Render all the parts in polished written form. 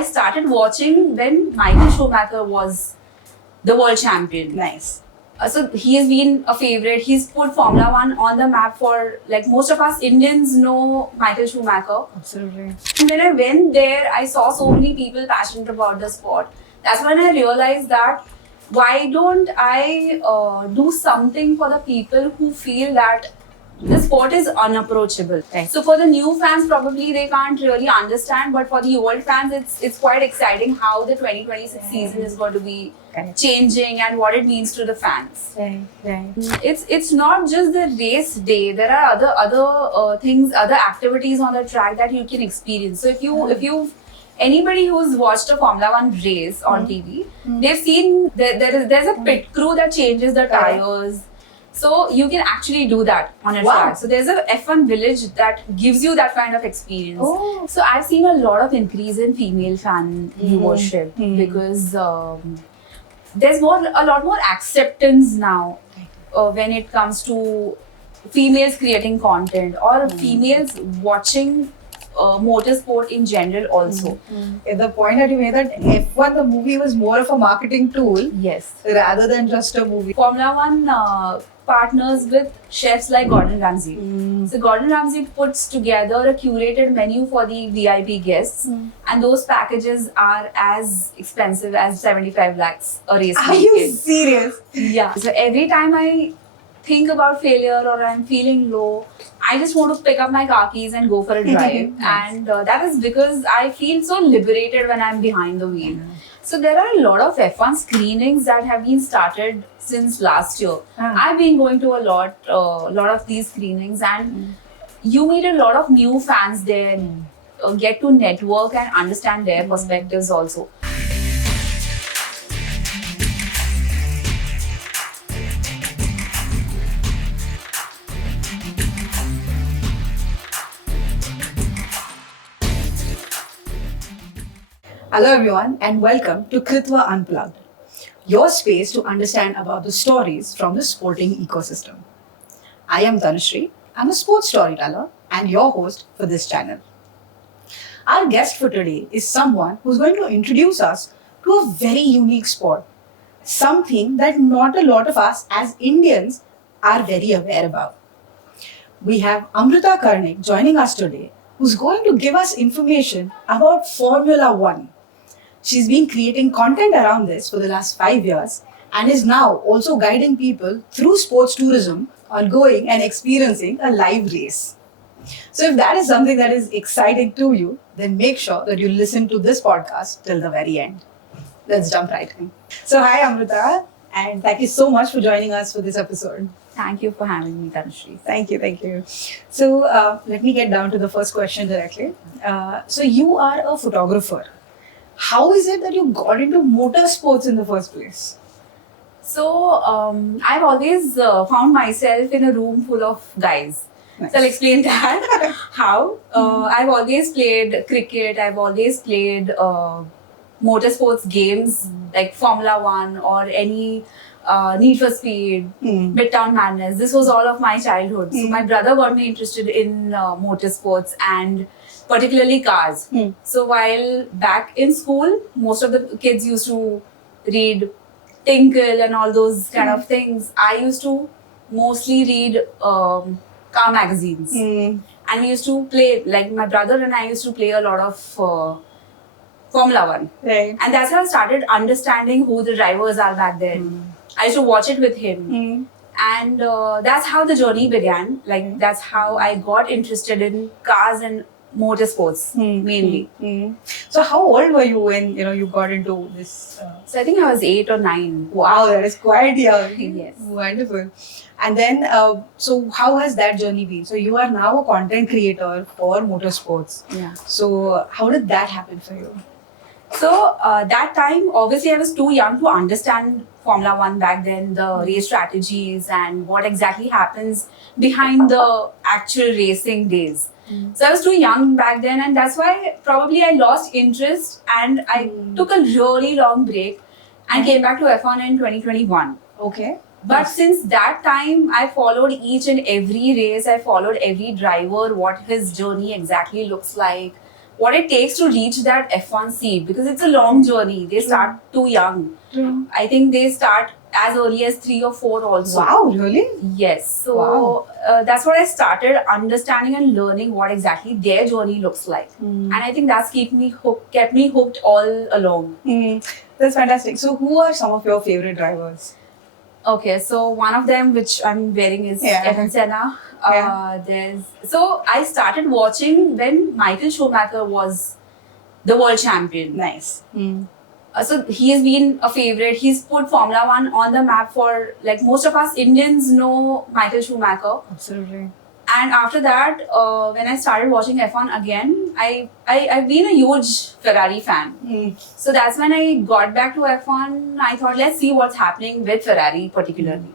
I started watching when Michael Schumacher was the world champion. Nice. So he has been a favorite. He's put Formula One on the map for, like, most of us Indians know Michael Schumacher. Absolutely. And when I went there, I saw so many people passionate about the sport. That's when I realized that why don't I do something for the people who feel that the sport is unapproachable. Right. So for the new fans, probably they can't really understand, but for the old fans, it's quite exciting how the 2026 season is going to be Correct. changing and what it means to the fans. Right, right. It's not just the race day. There are other things, other activities on the track that you can experience. So if you anybody who's watched a Formula One race on TV, they've seen there's a pit crew that changes the tires. So you can actually do that on a track. So there's a F1 village that gives you that kind of experience. Oh. So I've seen a lot of increase in female fan viewership because there's a lot more acceptance now when it comes to females creating content or females watching motorsport in general also. At the point that you made that F1, the movie was more of a marketing tool Yes. rather than just a movie. Formula One partners with chefs like Gordon Ramsay. So Gordon Ramsay puts together a curated menu for the VIP guests, and those packages are as expensive as 75 lakhs a race Are you weekend. serious? Yeah. So every time I think about failure or I'm feeling low, I just want to pick up my car keys and go for a drive. Nice. And that is because I feel so liberated when I'm behind the wheel. So there are a lot of F1 screenings that have been started since last year. I've been going to a lot of these screenings, and you meet a lot of new fans there, get to network and understand their perspectives also. Hello everyone and welcome to Kritva Unplugged, your space to understand about the stories from the sporting ecosystem. I am Tanushree, I'm a sports storyteller and your host for this channel. Our guest for today is someone who's going to introduce us to a very unique sport, something that not a lot of us as Indians are very aware about. We have Amrita Karnik joining us today, who's going to give us information about Formula One. She's been creating content around this for the last 5 years and is now also guiding people through sports tourism on going and experiencing a live race. So if that is something that is exciting to you, then make sure that you listen to this podcast till the very end. Let's jump right in. So hi Amrita, and thank you so much for joining us for this episode. Thank you for having me, Tanushree. Thank you. So let me get down to the first question directly. So you are a photographer. How is it that you got into motorsports in the first place? So, I've always found myself in a room full of guys. Nice. So, I'll explain that. How? I've always played cricket, I've always played motorsports games like Formula One or any Need for Speed, Midtown Madness. This was all of my childhood. So, my brother got me interested in motorsports and particularly cars. So while back in school, most of the kids used to read Tinkle and all those kind of things. I used to mostly read car magazines. And we used to play, like my brother and I used to play a lot of Formula One. Right. And that's how I started understanding who the drivers are back then. I used to watch it with him. And that's how the journey began. Like that's how I got interested in cars and motorsports mainly. So how old were you when you got into this? So I think I was 8 or 9. Wow, that is quite young. Yes. Wonderful. And then, so how has that journey been? So you are now a content creator for motorsports. Yeah. So how did that happen for you? So that time, obviously, I was too young to understand Formula One back then, the race strategies and what exactly happens behind the actual racing days. So I was too young back then, and that's why probably I lost interest and I took a really long break and came back to F1 in 2021. Okay. But since that time, I followed each and every race. I followed every driver, what his journey exactly looks like, what it takes to reach that F1 seat, because it's a long journey. They start too young. I think they start as early as 3 or 4 also. Wow, really? Yes. So Wow. that's what I started understanding and learning what exactly their journey looks like. Mm. And I think that's kept me hooked all along. That's fantastic. So, who are some of your favorite drivers? Okay, so one of them which I'm wearing is Yeah. Ayrton Senna. So I started watching when Michael Schumacher was the world champion. Nice. So he has been a favorite. He's put Formula One on the map for, like, most of us Indians know Michael Schumacher. Absolutely. And after that, when I started watching F1 again, I've been a huge Ferrari fan. So that's when I got back to F1. I thought, let's see what's happening with Ferrari particularly.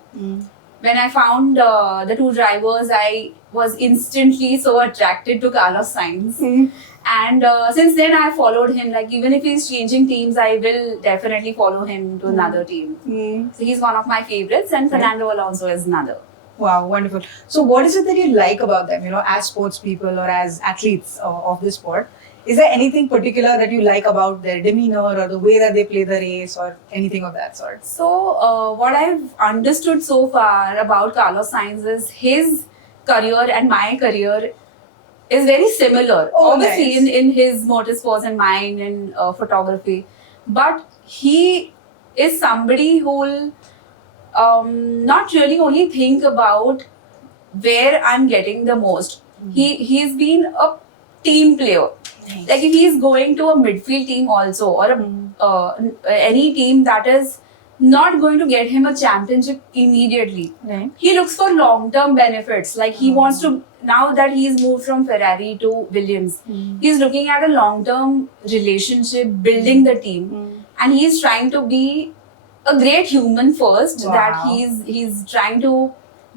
When I found the two drivers, I was instantly so attracted to Carlos Sainz. And since then, I followed him. Like, even if he's changing teams, I will definitely follow him to another team. So he's one of my favorites, and Fernando Alonso is another. Wow, wonderful. So, what is it that you like about them, as sports people or as athletes of the sport? Is there anything particular that you like about their demeanor or the way that they play the race or anything of that sort? So, what I've understood so far about Carlos Sainz is his career and my career is very similar. Oh, Obviously, nice. in his motorsports and mine in photography. But he is somebody who will not really only think about where I'm getting the most. He's been a team player. Nice. Like, if he's going to a midfield team also, or any team that is not going to get him a championship immediately, Right. he looks for long-term benefits. Like, he wants to, now that he's moved from Ferrari to Williams, he's looking at a long-term relationship, building the team, and he's trying to be a great human first. Wow. That he's trying to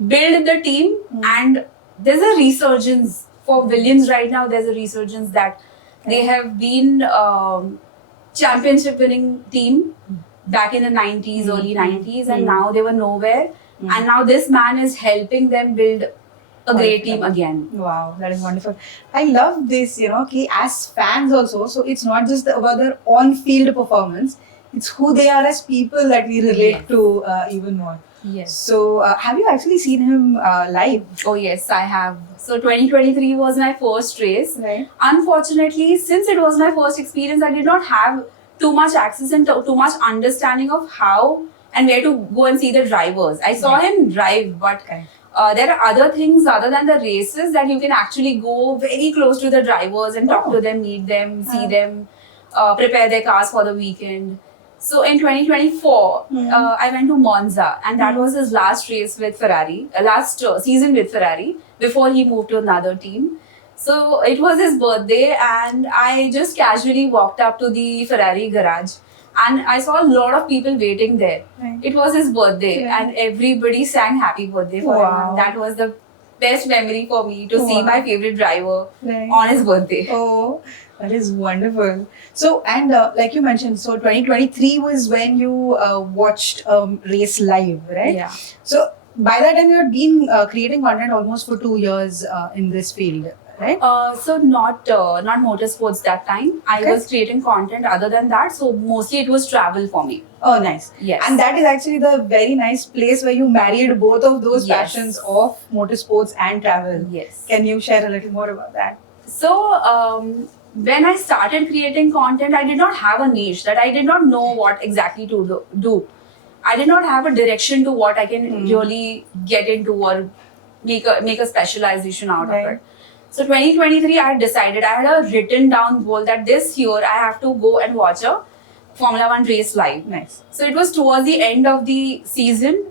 build the team, and there's a resurgence for Williams right now. There's a resurgence that they have been championship winning team back in the 90s, early 90s, and now they were nowhere. And now this man is helping them build a great team again. Wow, that is wonderful. I love this, ki as fans also, so it's not just about their on-field performance, it's who they are as people that we relate Yes. to even more. Yes. So, have you actually seen him live? Oh yes, I have. So 2023 was my first race. Right. Unfortunately, since it was my first experience, I did not have too much access and too much understanding of how and where to go and see the drivers. I saw him drive, but Okay. there are other things other than the races that you can actually go very close to the drivers and talk to them, meet them, see them, prepare their cars for the weekend. So in 2024, I went to Monza, and that was his last race with Ferrari, last season with Ferrari, before he moved to another team. So it was his birthday, and I just casually walked up to the Ferrari garage, and I saw a lot of people waiting there. Right. It was his birthday, Yeah. and everybody sang happy birthday for him. Wow. And that was the best memory for me, to see Wow. my favorite driver Right. on his birthday. Oh, that is wonderful. So, and like you mentioned, so 2023 was when you watched race live, right? Yeah. So, by that time, you had been creating content almost for 2 years in this field, right? So not motorsports that time. I Okay. was creating content other than that. So mostly it was travel for me. Oh, nice. Yes. And that is actually the very nice place where you married both of those Yes. passions of motorsports and travel. Yes. Can you share a little more about that? So when I started creating content, I did not have a niche, that I did not know what exactly to do. I did not have a direction to what I can really get into or make a specialization out Right. of it. So 2023, I had decided, I had a written down goal that this year I have to go and watch a Formula One race live. Nice. So it was towards the end of the season,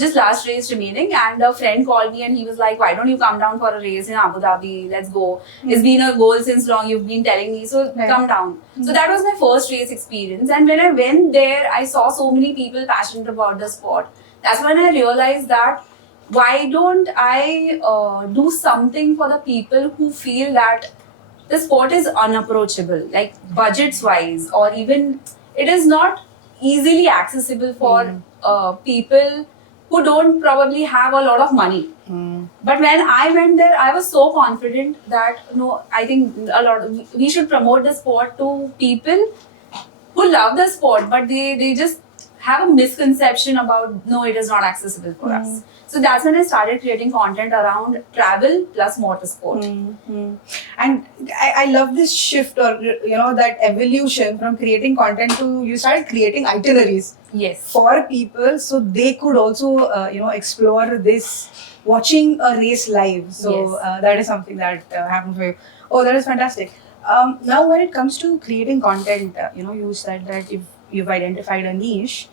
just last race remaining, and a friend called me and he was like, why don't you come down for a race in Abu Dhabi? Let's go. It's been a goal since long, you've been telling me, so Right. come down. So that was my first race experience, and when I went there, I saw so many people passionate about the sport. That's when I realized that why don't I do something for the people who feel that the sport is unapproachable, like budgets wise, or even it is not easily accessible for people who don't probably have a lot of money. Mm. But when I went there, I was so confident that no, I think we should promote the sport to people who love the sport, but they just have a misconception about no, it is not accessible for us. So that's when I started creating content around travel plus motorsport. And I love this shift, or that evolution from creating content to you started creating itineraries Yes. for people so they could also explore this watching a race live. So Yes. that is something that happened for you. Oh, that is fantastic. Now when it comes to creating content, you said that if you've identified a niche,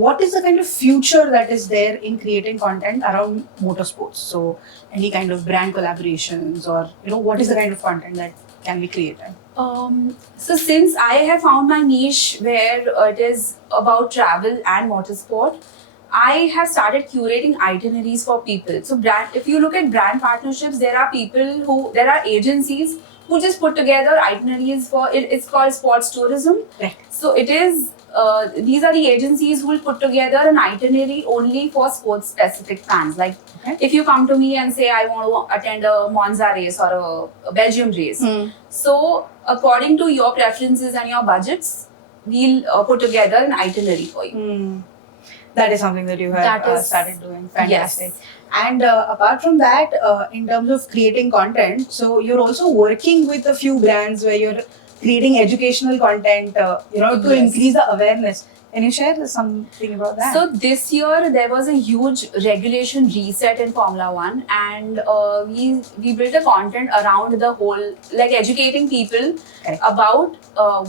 what is the kind of future that is there in creating content around motorsports? So any kind of brand collaborations, or what is the kind of content that can be created? So since I have found my niche where it is about travel and motorsport, I have started curating itineraries for people. So if you look at brand partnerships, there are agencies who just put together itineraries for it. It's called sports tourism. Right. So it is. These are the agencies who will put together an itinerary only for sports specific fans. Like if you come to me and say I want to attend a Monza race or a Belgium race, so according to your preferences and your budgets, we'll put together an itinerary for you. That is something that you have That is- started doing. Fantastic. Yes. And apart from that, in terms of creating content, so you're also working with a few brands where you're creating educational content, to Yes. increase the awareness. Can you share something about that? So this year there was a huge regulation reset in Formula One, and we built a content around the whole, like educating people Correct. about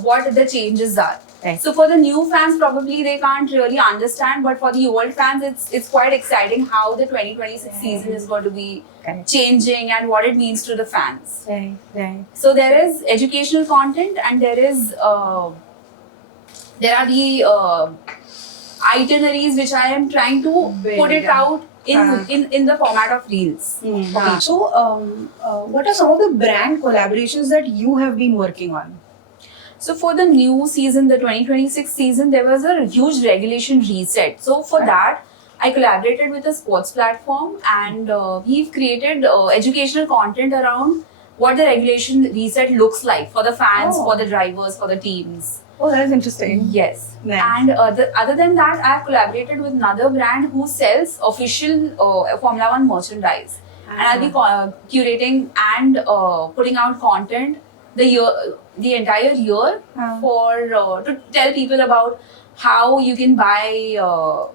what the changes are. Right. So for the new fans, probably they can't really understand, but for the old fans, it's quite exciting how the 2026 season is going to be Correct. changing and what it means to the fans. Right. So there is educational content, and there are the itineraries which I am trying to put it out in the format of reels. So, what are some of the brand collaborations that you have been working on? So for the new season, the 2026 season, there was a huge regulation reset. So for that, I collaborated with a sports platform, and we've created educational content around what the regulation reset looks like for the fans, Oh. for the drivers, for the teams. Oh, that is interesting. Yes. Nice. And other than that, I've collaborated with another brand who sells official Formula One merchandise. And I'll be curating and putting out content the entire year for to tell people about how you can buy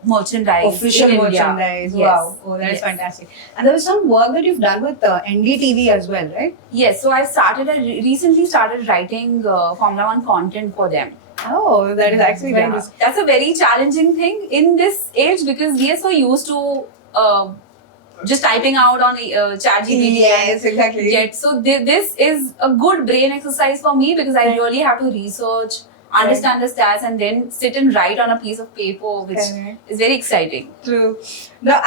merchandise. Official in India. merchandise. Yes. Wow. Oh, that is Yes. fantastic. And there was some work that you've done with NDTV as well, right? Yes. So I recently started writing Formula One content for them. Oh, that is actually very Yeah. interesting. That's a very challenging thing in this age because we are so used to just typing out on ChatGPT. Yes, exactly. Yet, so this is a good brain exercise for me because I really have to research, understand the stats, and then sit and write on a piece of paper, which Correct. is very exciting. True. No,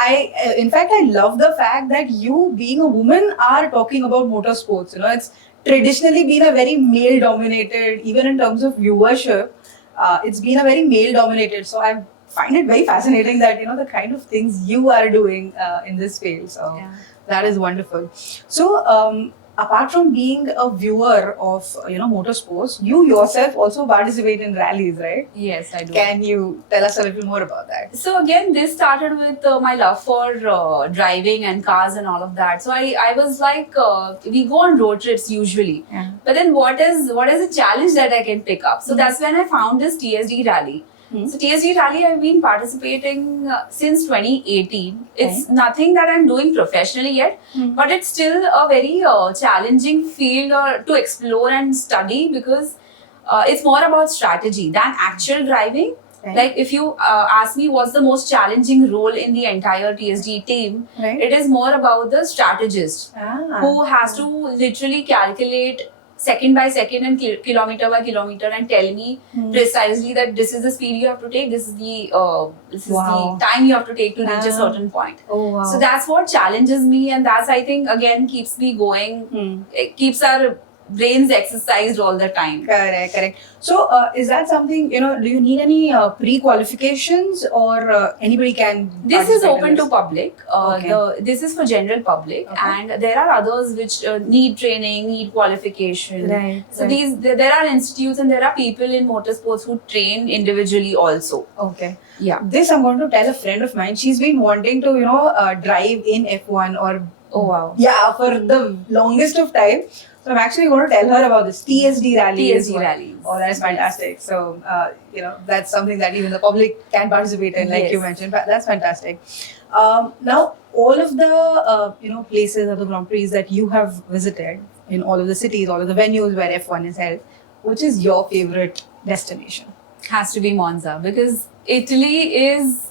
in fact, I love the fact that you, being a woman, are talking about motorsports. It's traditionally been a very male-dominated, even in terms of viewership. It's been a very male-dominated. So I find it very fascinating that the kind of things you are doing in this field. So that is wonderful. So apart from being a viewer of motorsports, you yourself also participate in rallies, right? Yes, I do. Can you tell us a little more about that? So again, this started with my love for driving and cars and all of that. So I was like, we go on road trips usually. Yeah. But then what is a challenge that I can pick up? So that's when I found this TSD rally. So TSD rally, I've been participating since 2018. It's nothing that I'm doing professionally yet, but it's still a very challenging field to explore and study because it's more about strategy than actual driving. Right. Like if you ask me what's the most challenging role in the entire TSD team, Right. it is more about the strategist who has to Ah. literally calculate second by second and kilometer by kilometer and tell me precisely that this is the speed you have to take, this is the Wow. time you have to take to reach a Ah. certain point. Oh, wow. So that's what challenges me, and that's I think again keeps me going. It keeps our brains exercised all the time. Correct, correct. So, is that something, do you need any pre-qualifications or anybody can This is participate in open to this? public. This is for general public, Okay. and there are others which need training, need qualification. Right. So there are institutes and there are people in motorsports who train individually also. Okay. Yeah. This I'm going to tell a friend of mine. She's been wanting to, drive in F1 or Oh wow. yeah, for the longest of time. So I'm actually going to tell her about this TSD rally. as TSD well. rallies. Oh, that's fantastic. So, that's something that even the public can participate in, like you Yes. mentioned. But that's fantastic. Now, all of the, places or the Grand Prix that you have visited in all of the cities, all of the venues where F1 is held, which is your favorite destination? Has to be Monza because Italy is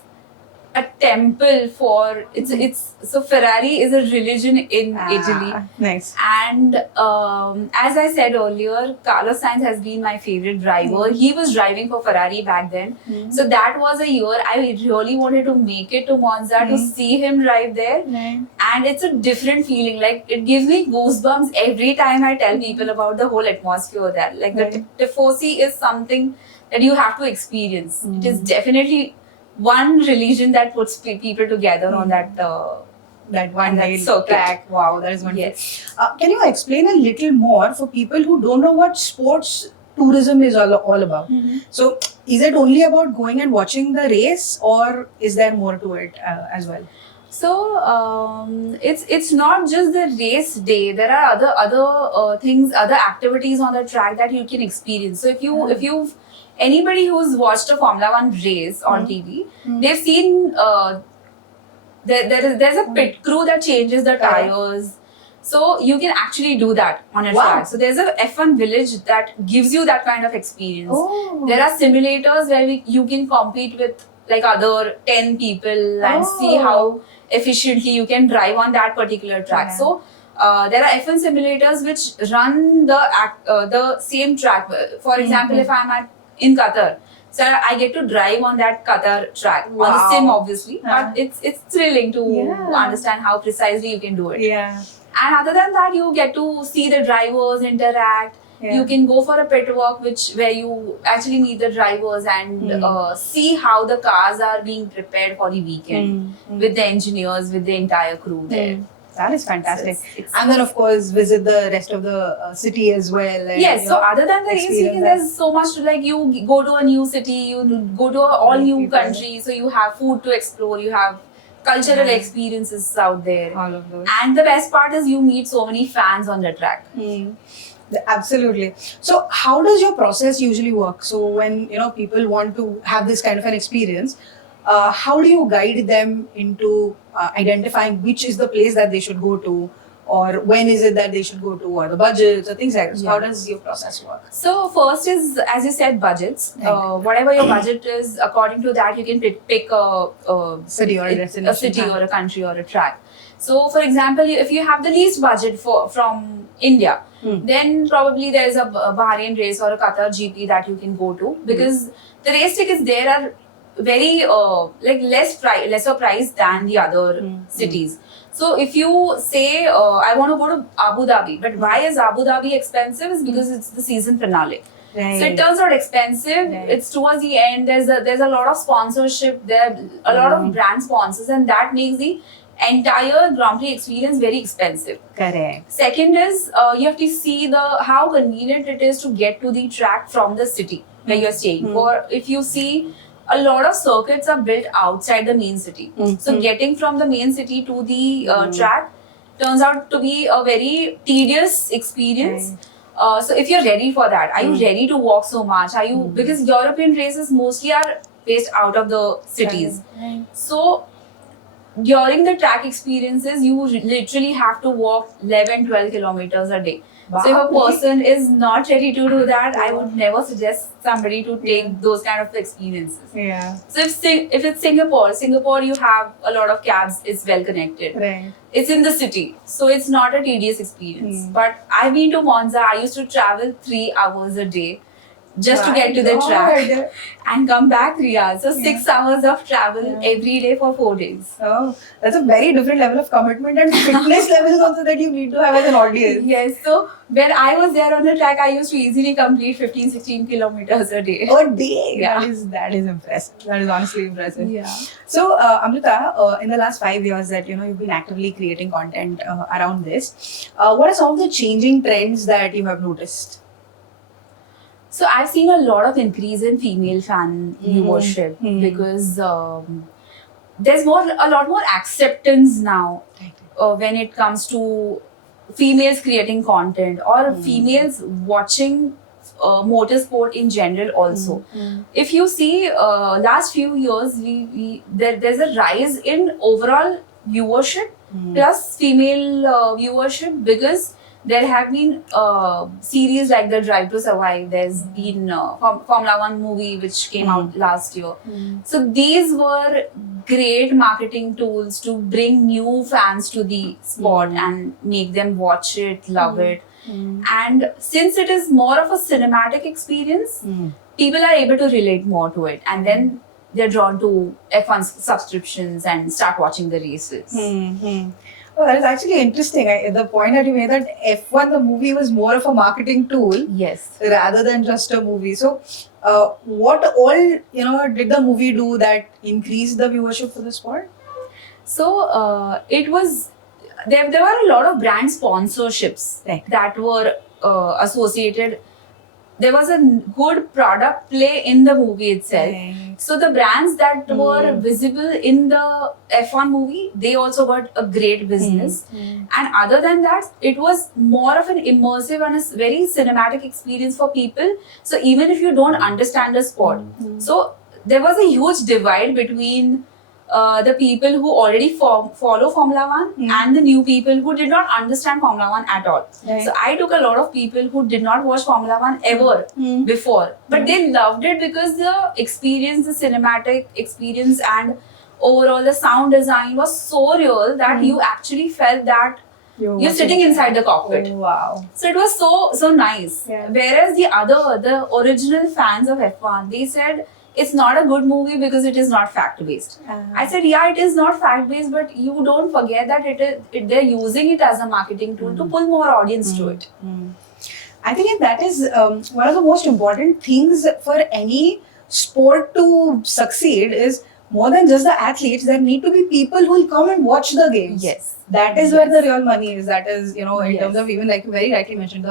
a temple for it's so Ferrari is a religion in Italy. Nice. And as I said earlier, Carlos Sainz has been my favorite driver. He was driving for Ferrari back then. So that was a year I really wanted to make it to Monza to see him drive there. And it's a different feeling. Like, it gives me goosebumps every time I tell people about the whole atmosphere there. Like, the Tifosi is something that you have to experience. It is definitely one religion that puts people together on that That one that day circuit. track. Wow, that is wonderful. Yes. Can you explain a little more for people who don't know what sports tourism is all about? So, is it only about going and watching the race, or is there more to it as well? So it's not just the race day. There are other things, other activities on the track that you can experience. So if you've anybody who's watched a Formula One race on TV, they've seen there's a pit crew that changes the tires. So you can actually do that on a track. So there's a F1 village that gives you that kind of experience. There are simulators where you can compete with like other 10 people and see how efficiently you can drive on that particular track. So there are F1 simulators which run the same track. For example, if I'm in Qatar, so I get to drive on that Qatar track on the sim, obviously, but it's thrilling to understand how precisely you can do it. Yeah. And other than that, you get to see the drivers interact. You can go for a pit walk, where you actually meet the drivers and see how the cars are being prepared for the weekend with the engineers, with the entire crew there. That is fantastic. So it's and then, of course, visit the rest of the city as well. And, yes, so other than the race weekend, there's so much to, like, you go to a new city, you go to an all new country, so you have food to explore, you have cultural experiences out there. all of those. And the best part is you meet so many fans on the track. Absolutely. So, how does your process usually work? So, when people want to have this kind of an experience, how do you guide them into identifying which is the place that they should go to, or when is it that they should go to, or the budgets, or things like that? So how does your process work? So first is, as you said, budgets. Whatever your budget is, according to that, you can pick a City or a destination. a city or a country or a track. So, for example, if you have the least budget from India, then probably there's a Bahrain race or a Qatar GP that you can go to, because the race tickets there are very lesser price than the other cities. So if you say I want to go to Abu Dhabi, but why is Abu Dhabi expensive? Is because it's the season finale. Right. So it turns out expensive. Right. It's towards the end. There's a lot of sponsorship. There are a lot of brand sponsors, and that makes the entire Grand Prix experience very expensive. Correct. Second is you have to see how convenient it is to get to the track from the city where you're staying. Or if you see, a lot of circuits are built outside the main city. So getting from the main city to the track turns out to be a very tedious experience. So if you're ready for that, are you ready to walk so much? Are you because European races mostly are based out of the cities. So during the track experiences, you literally have to walk 11-12 kilometers a day. Wow. So if a person is not ready to do that, I would never suggest somebody to take those kind of experiences. Yeah. So if it's Singapore, you have a lot of cabs. It's well connected. Right. It's in the city, so it's not a tedious experience. But I've been to Monza. I used to travel 3 hours a day just to My get to the track God. and come back 3 hours. So 6 hours of travel Yeah. every day for 4 days. Oh, that's a very different level of commitment and fitness levels also that you need to have as an audience. Yes, so when I was there on the track, I used to easily complete 15, 16 kilometers a day. A day. Yeah. That is impressive. That is honestly impressive. Yeah. So, Amrita, in the last 5 years that you've been actively creating content around this, what are some of the changing trends that you have noticed? So I've seen a lot of increase in female fan viewership Mhm. because there's a lot more acceptance now when it comes to females creating content or females watching motorsport in general also. If you see last few years, there's a rise in overall viewership plus female viewership because there have been series like the Drive to Survive. There's been Formula One movie which came out last year. So these were great marketing tools to bring new fans to the sport and make them watch it, love it. And since it is more of a cinematic experience, people are able to relate more to it, and then they're drawn to F1 subscriptions and start watching the races. Oh, that is actually interesting. The point that you made that F1, the movie, was more of a marketing tool Yes. rather than just a movie. So, what all did the movie do that increased the viewership for the sport? So it was there were a lot of brand sponsorships Right. that were associated. There was a good product play in the movie itself. Right. So the brands that were visible in the F1 movie, they also got a great business. And other than that, it was more of an immersive and a very cinematic experience for people. So even if you don't understand the sport, so there was a huge divide between the people who already follow Formula One and the new people who did not understand Formula One at all. Right. So I took a lot of people who did not watch Formula One ever before, but they loved it because the experience, the cinematic experience, and overall the sound design was so real that you actually felt that you're sitting inside the cockpit. Oh, wow. So it was so nice. Yeah. Whereas the original fans of F1, they said it's not a good movie because it is not fact based. I said, yeah, it is not fact based, but you don't forget that they're using it as a marketing tool to pull more audience to it. I think that is one of the most important things for any sport to succeed is more than just the athletes, there need to be people who will come and watch the games. Yes. That is where the real money is. That is, in Yes. terms of even like you very rightly mentioned,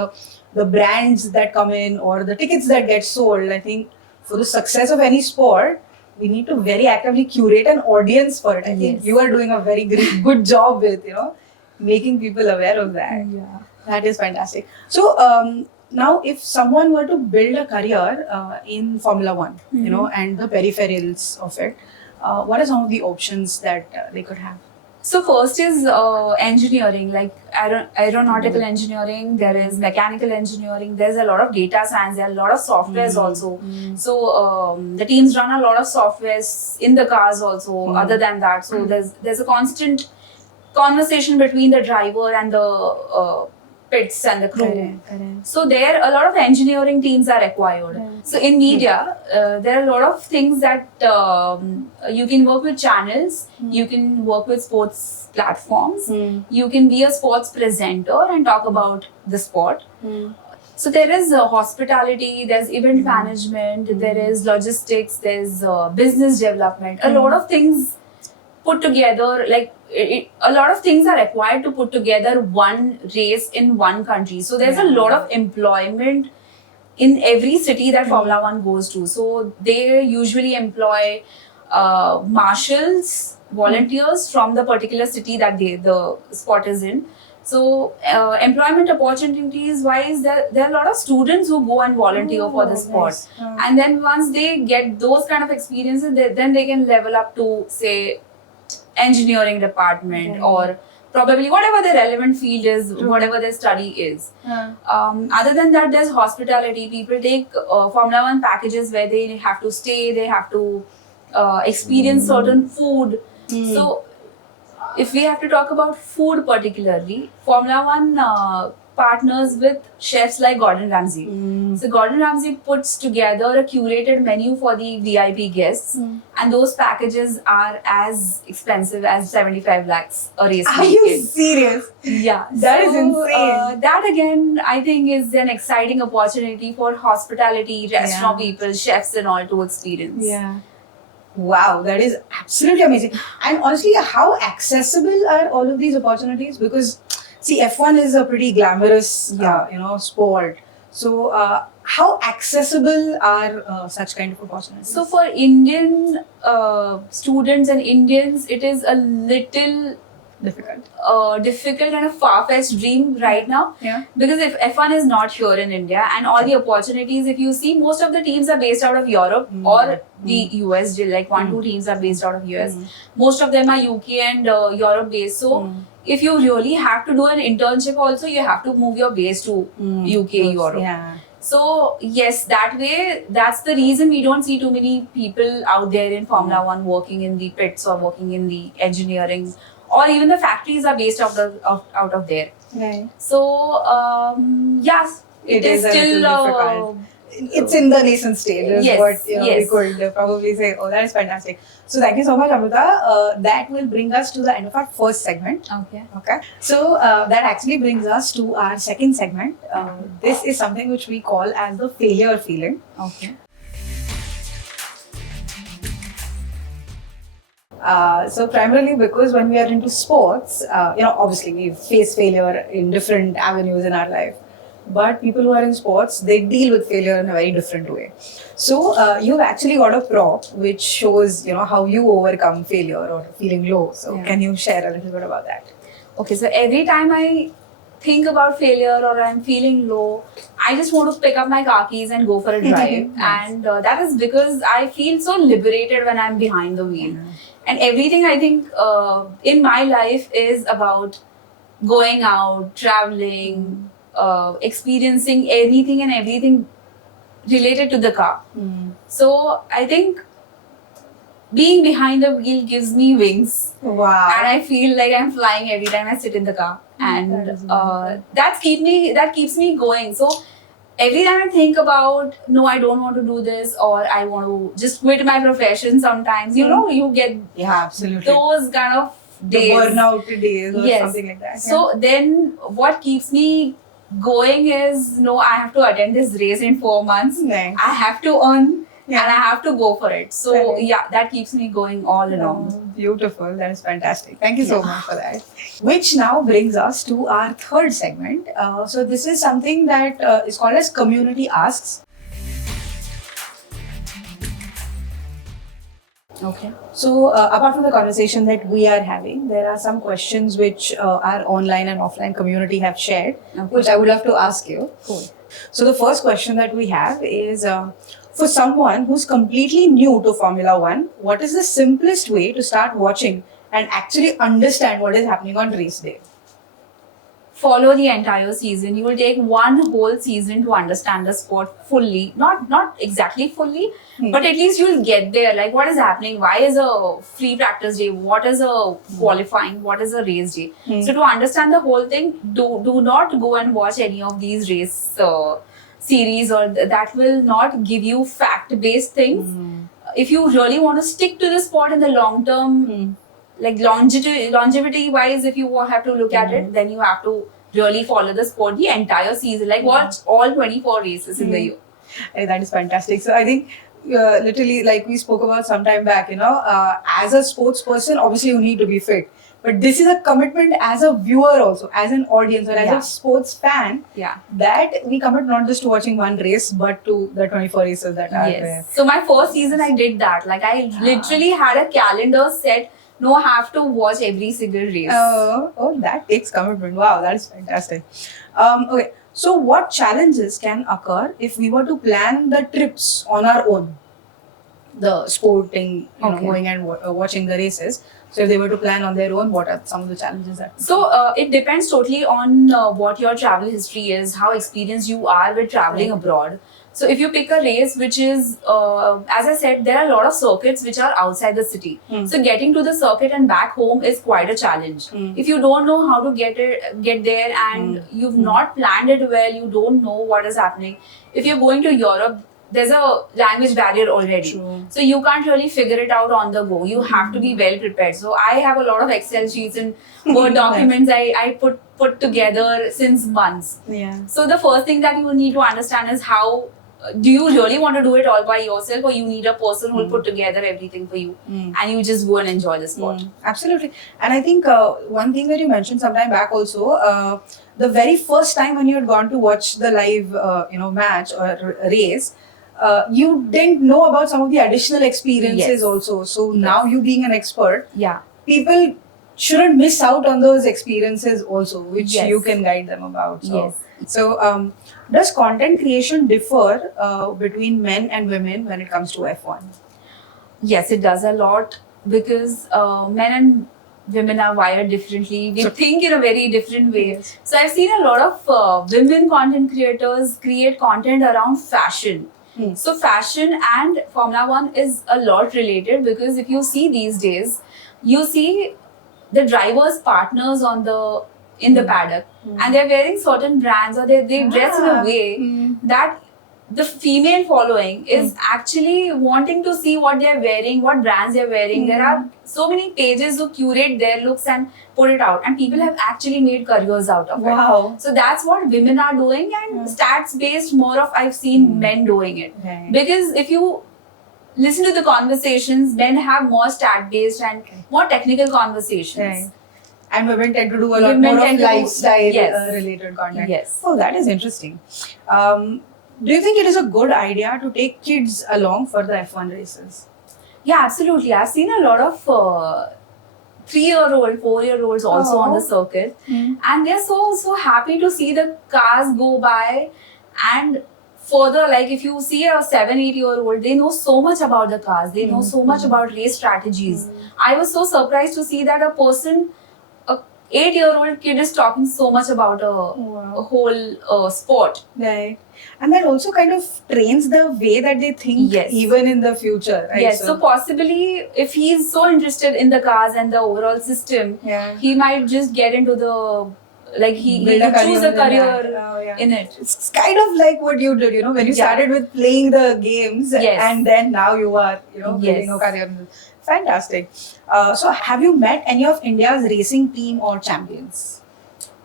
the brands that come in or the tickets that get sold. I think for the success of any sport, we need to very actively curate an audience for it. I think Yes. you are doing a very good job with, making people aware of that. Yeah. That is fantastic. So now, if someone were to build a career in Formula One, and the peripherals of it, what are some of the options that they could have? So first is engineering, like aeronautical engineering. There is mechanical engineering. There's a lot of data science. There are a lot of softwares also. So the teams run a lot of softwares in the cars also. Other than that, so there's a constant conversation between the driver and the pits and the crew. So there a lot of engineering teams are required. So in media, there are a lot of things that you can work with channels, you can work with sports platforms, you can be a sports presenter and talk about the sport. So there is hospitality, there's event management, there is logistics, there's business development, a lot of things put together, like a lot of things are required to put together one race in one country. So there's a lot of employment in every city that Formula One goes to. So they usually employ marshals, volunteers from the particular city that the sport is in. So employment opportunities wise, there are a lot of students who go and volunteer for the sport. Nice. And then once they get those kind of experiences, then they can level up to, say, engineering department or probably whatever their relevant field is, whatever their study is. Other than that, there's hospitality. People take Formula One packages where they have to stay, they have to experience certain food. So if we have to talk about food particularly, Formula One partners with chefs like Gordon Ramsay. So Gordon Ramsay puts together a curated menu for the VIP guests, and those packages are as expensive as 75 lakhs a race Are you ticket. serious? Yeah, That is insane. That again, I think, is an exciting opportunity for hospitality, restaurant people, chefs, and all to experience. Yeah. Wow, that is absolutely amazing. And honestly, how accessible are all of these opportunities? Because see, F1 is a pretty glamorous, sport. So, how accessible are such kind of opportunities? So for Indian students and Indians, it is a little difficult and a far-fetched dream right now. Yeah. Because if F1 is not here in India and all the opportunities, if you see, most of the teams are based out of Europe or the US, like 1-2 teams are based out of US. Most of them are UK and Europe based. So if you really have to do an internship also, you have to move your base to UK, Europe. Yeah. So yes, that way, that's the reason we don't see too many people out there in Formula One working in the pits or working in the engineering, or even the factories are based out of there. Right. So yes, it is a still little difficult. It's in the nascent stage, is Yes, what we yes. could probably say. Oh, that is fantastic. So thank you so much, Amrita. That will bring us to the end of our first segment. Okay. Okay. So that actually brings us to our second segment. This is something which we call as the failure feeling. Okay. So primarily because when we are into sports, obviously we face failure in different avenues in our life. But people who are in sports, they deal with failure in a very different way. So you've actually got a prop which shows, how you overcome failure or feeling low. So can you share a little bit about that? Okay, so every time I think about failure or I'm feeling low, I just want to pick up my car keys and go for a drive. Nice. And that is because I feel so liberated when I'm behind the wheel. And everything I think in my life is about going out, traveling, experiencing anything and everything related to the car. So I think being behind the wheel gives me wings. Wow. And I feel like I'm flying every time I sit in the car. And that keeps me going. So every time I think about, no, I don't want to do this, or I want to just quit my profession sometimes, you get absolutely. those kind of days. The burnout days or something like that. So then what keeps me going is, no, I have to attend this race in 4 months. Nice. I have to earn and I have to go for it. So Correct. that keeps me going all along. Beautiful. That is fantastic. Thank you so much for that. Which now brings us to our third segment. So this is something that is called as Community Asks. Okay. So apart from the conversation that we are having, there are some questions which our online and offline community have shared, which I would love to ask you. Cool. So the first question that we have is, for someone who's completely new to Formula One, what is the simplest way to start watching and actually understand what is happening on race day? Follow the entire season. You will take one whole season to understand the sport fully. Not exactly fully, but at least you'll get there. Like, what is happening? Why is a free practice day? What is a qualifying? What is a race day? So to understand the whole thing, do not go and watch any of these race series, or that will not give you fact-based things. If you really want to stick to the sport in the long term, like longevity wise, if you have to look at it, then you have to really follow the sport the entire season. Like watch all 24 races in the year. Hey, that is fantastic. So I think literally, like we spoke about some time back, as a sports person, obviously you need to be fit. But this is a commitment as a viewer also, as an audience or as a sports fan, that we commit not just to watching one race, but to the 24 races that are there. So my first season, I did that. Like I literally had a calendar set. No, I have to watch every single race. Oh, that takes commitment. Wow, that is fantastic. Okay, so what challenges can occur if we were to plan the trips on our own? The sporting, going and watching the races. So if they were to plan on their own, what are some of the challenges that? So it depends totally on what your travel history is, how experienced you are with traveling abroad. So if you pick a race which is, as I said, there are a lot of circuits which are outside the city. So getting to the circuit and back home is quite a challenge. If you don't know how to get there, and you've not planned it well, you don't know what is happening. If you're going to Europe, there's a language barrier already. True. So you can't really figure it out on the go. You have to be well prepared. So I have a lot of Excel sheets and Word documents I put together since months. Yeah. So the first thing that you need to understand is how do you really want to do it all by yourself, or you need a person who will put together everything for you, and you just go and enjoy the sport. Absolutely. And I think one thing that you mentioned sometime back also, the very first time when you had gone to watch the live match or race, you didn't know about some of the additional experiences Yes. also. So now you being an expert, Yeah. people shouldn't miss out on those experiences also, which Yes. you can guide them about. So, Yes. So, does content creation differ between men and women when it comes to F1? Yes, it does a lot, because men and women are wired differently. We think in a very different way. Yes. So I've seen a lot of women content creators create content around fashion. So fashion and Formula One is a lot related, because if you see these days, you see the drivers' partners in the paddock, and they're wearing certain brands, or they dress in a way that the female following is actually wanting to see what they're wearing, what brands they're wearing. There are so many pages who curate their looks and put it out, and people have actually made careers out of it. Wow. So that's what women are doing, and stats based more of I've seen men doing it. Right. Because if you listen to the conversations, men have more stat based and more technical conversations. Right. And women tend to do a lot Women more of tend to do- lifestyle yes. related content. Yes. Oh, that is interesting. Do you think it is a good idea to take kids along for the F1 races? Yeah, absolutely. I've seen a lot of 3-year-old, 4-year-olds also on the circuit, and they're so happy to see the cars go by. And further, like if you see a 7-8-year-old, they know so much about the cars. They know so much about race strategies. I was so surprised to see that a 8-year-old kid is talking so much about a whole sport. Right. And that also kind of trains the way that they think Yes. even in the future. Right? Yes, so possibly if he's so interested in the cars and the overall system, yeah. he might just get into the, like he Build a could choose a career in career that. Oh, yeah. in it. It's kind of like what you did, when you Yeah. started with playing the games, Yes. and then now you are, building Yes. a career. Fantastic. So have you met any of India's racing team or champions?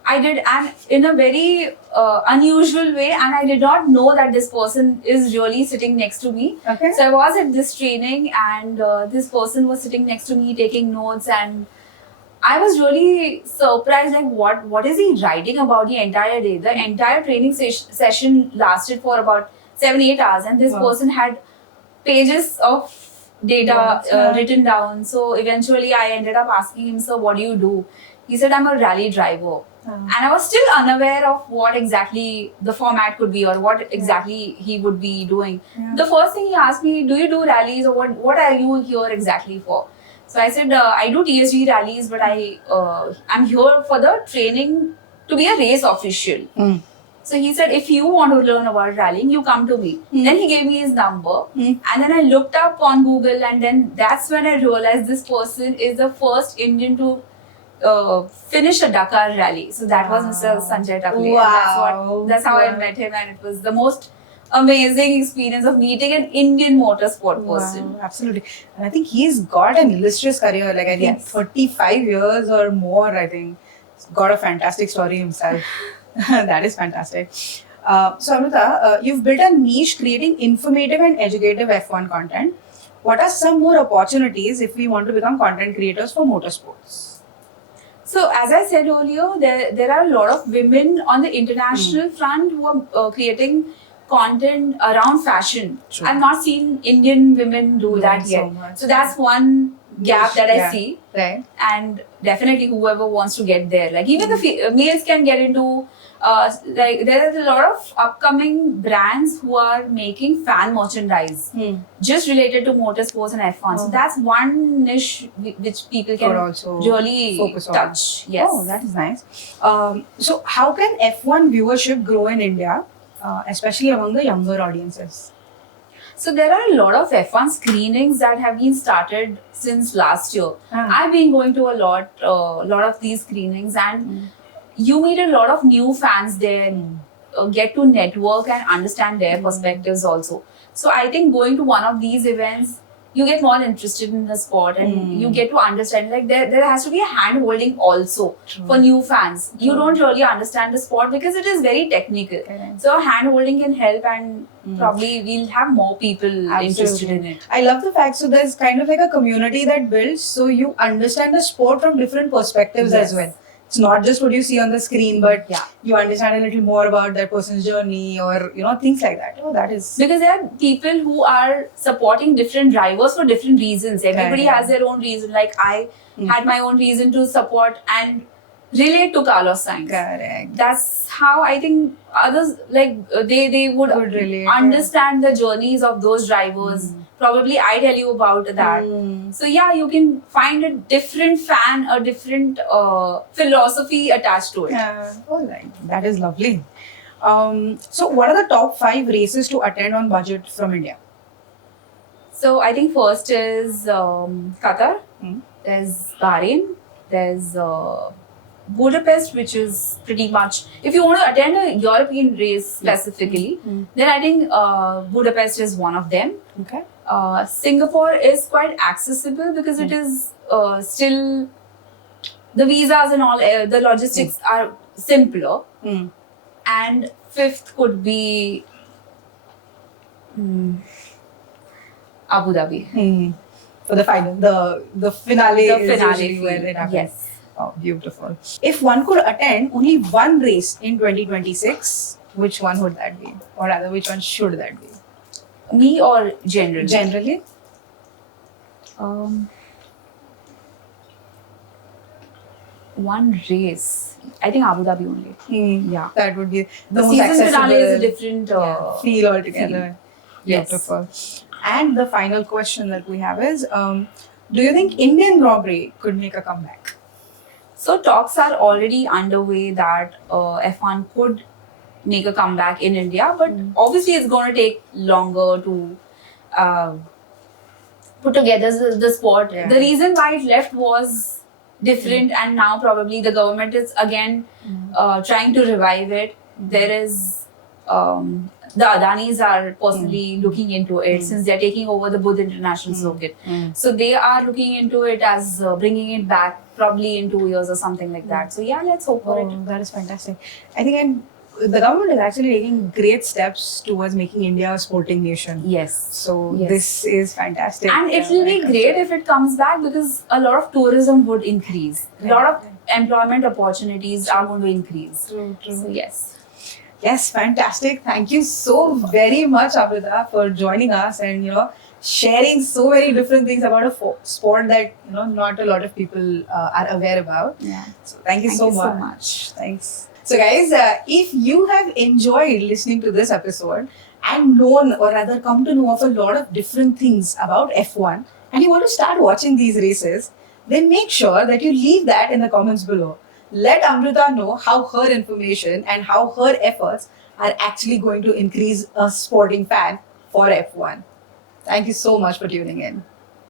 I did, and in a very unusual way, and I did not know that this person is really sitting next to me. Okay. So I was at this training, and this person was sitting next to me taking notes, and I was really surprised, like what is he writing about the entire day? The entire training session lasted for about 7-8 hours, and this Wow. person had pages of data Wow. written down. So eventually I ended up asking him, so what do you do? He said, I'm a rally driver. And I was still unaware of what exactly the format could be, or what exactly he would be doing. Yeah. The first thing he asked me, do you do rallies, or what are you here exactly for? So I said, I do TSG rallies, but I'm here for the training to be a race official. So he said, if you want to learn about rallying, you come to me. Then he gave me his number, and then I looked up on Google, and then that's when I realized this person is the first Indian to finish a Dakar rally. So that was Mr. Sanjay Takle. Wow. And that's how I Wow. met him, and it was the most amazing experience of meeting an Indian motorsport person. Wow, absolutely. And I think he's got an illustrious career, like I think Yes. 35 years or more, I think. He's got a fantastic story himself. That is fantastic. So Amrita, you've built a niche creating informative and educative F1 content. What are some more opportunities if we want to become content creators for motorsports? So as I said earlier, there are a lot of women on the international front who are creating content around fashion. True. I've not seen Indian women do that so yet. much. So that's one gap that I Yeah. see. Right. And definitely whoever wants to get there, like even the males can get into like there is a lot of upcoming brands who are making fan merchandise just related to motorsports and F1. So that's one niche which people can Could also really focus on. touch. Yes. Oh, that is nice. So how can F1 viewership grow in India? especially among the younger audiences? So there are a lot of F1 screenings that have been started since last year. I've been going to a lot of these screenings, and you meet a lot of new fans there, get to network and understand their perspectives also. So I think going to one of these events, you get more interested in the sport, and you get to understand, like there has to be a hand holding also for new fans. You don't really understand the sport because it is very technical. So hand holding can help, and probably we'll have more people interested in it. I love the fact, so there's kind of like a community that builds, so you understand the sport from different perspectives as well. It's not just what you see on the screen, but you understand a little more about that person's journey, or things like that. Oh, that is because there are people who are supporting different drivers for different reasons. Everybody has their own reason. Like I had my own reason to support and relate to Carlos Sainz. correct. That's how I think others, like they would relate, understand the journeys of those drivers. Probably I tell you about that. So yeah, you can find a different fan, a different philosophy attached to it. Yeah, all right. That is lovely. So what are the top 5 races to attend on budget from India? So I think first is Qatar. There's Bahrain. There's Budapest, which is pretty much, if you want to attend a European race specifically, then I think Budapest is one of them. Okay. Singapore is quite accessible because it is still, the visas and all, the logistics are simpler. And fifth could be Abu Dhabi. For the final, the finale. The is finale usually where it happens. Yes. Oh, beautiful. If one could attend only one race in 2026, which one would that be? Or rather, which one should that be? Me or generally? Generally? One race. I think Abu Dhabi only. Yeah. That would be The most season accessible. finale is a different feel altogether. Yes. Beautiful. And the final question that we have is, do you think Indian Grand Prix could make a comeback? So talks are already underway that F1 could make a comeback in India, but obviously it's going to take longer to put together the sport. Yeah. The reason why it left was different, and now probably the government is again trying to revive it. There is the Adanis are personally looking into it since they're taking over the Buddha International Circuit. So they are looking into it as bringing it back probably in 2 years or something like that. So yeah, let's hope for it. That is fantastic. I think the government is actually taking great steps towards making India a sporting nation. Yes. So Yes. this is fantastic. And it will be great if it comes back because a lot of tourism would increase. A lot of employment opportunities are going to increase. True. So yes. Yes, fantastic. Thank you so very much, Amrita, for joining us and sharing so many different things about a sport that not a lot of people are aware about. Yeah. So thank you so so much. much. Thanks. So guys, if you have enjoyed listening to this episode and known, or rather come to know of a lot of different things about F1 and you want to start watching these races, then make sure that you leave that in the comments below. Let Amrita know how her information and how her efforts are actually going to increase a sporting fan for F1. Thank you so much for tuning in.